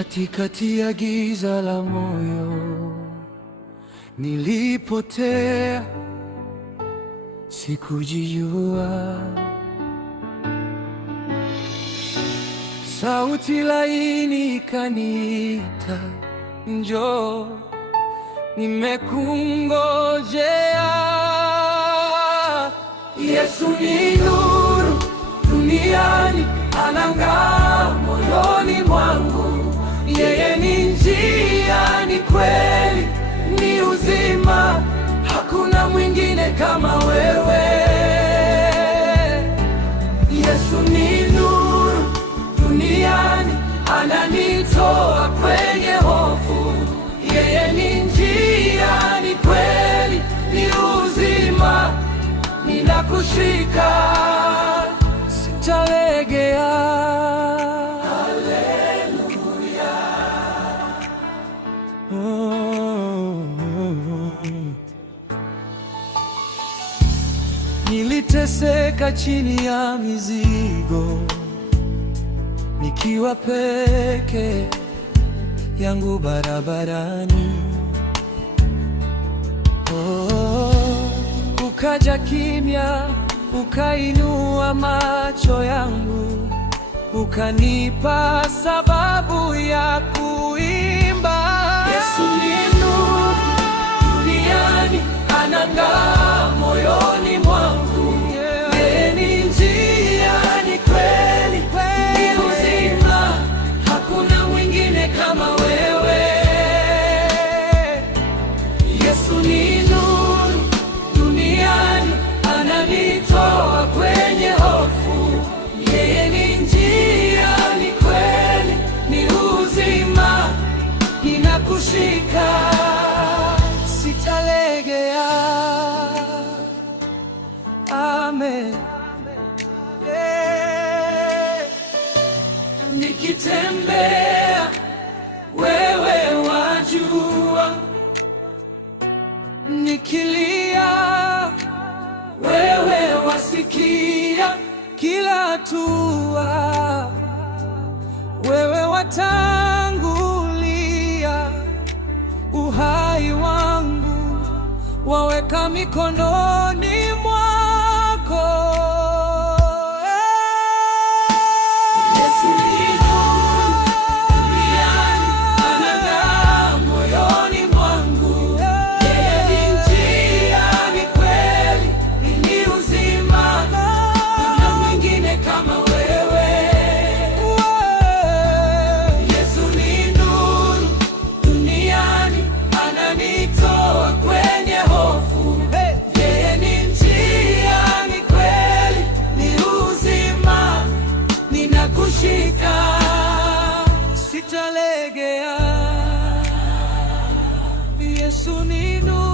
Katikati ya giza la moyo nilipotea, sikujijua. Sauti laini ikaniita, njoo, nimekungojea. Yesu ni nuru duniani, anang'aa moyoni mwangu. Yeye ni njia, ni kweli, ni uzima. Hakuna mwingine kama wewe. Yesu ni nuru duniani, ananitoa kwenye hofu. Yeye ni njia, ni kweli, ni uzima. Ninakushika, sitalegea. Niliteseka chini ya mizigo, nikiwa peke yangu barabarani. Ukaja kimya, ukainua macho yangu, ukanipa sababu ya kuimba. Yesu ni nuru duniani, anang'aa moyoni mwangu. Yeye ni njia, ni kweli, ni uzima. Hakuna mwingine kama wewe. Yesu ni nuru duniani, ananitoa kwenye hofu. Yeye ni njia, ni kweli, ni uzima. Ninakushika, sitalegea. Amen. Nikitembea wewe wajua, nikilia wewe wasikia. Kila hatua wewe watangulia. Uhai wangu waweka mikononi mwako. Yesu ni nuru duniani, anang'aa moyoni mwangu. Yeye ni njia, ni kweli, ni uzima. Hakuna mwingine kama wewe. Yesu ni nuru duniani, ananitoa kwenye hofu. Yeye ni njia, ni kweli, ni uzima. Ninakushika, sitalegea. Yesu ni nuru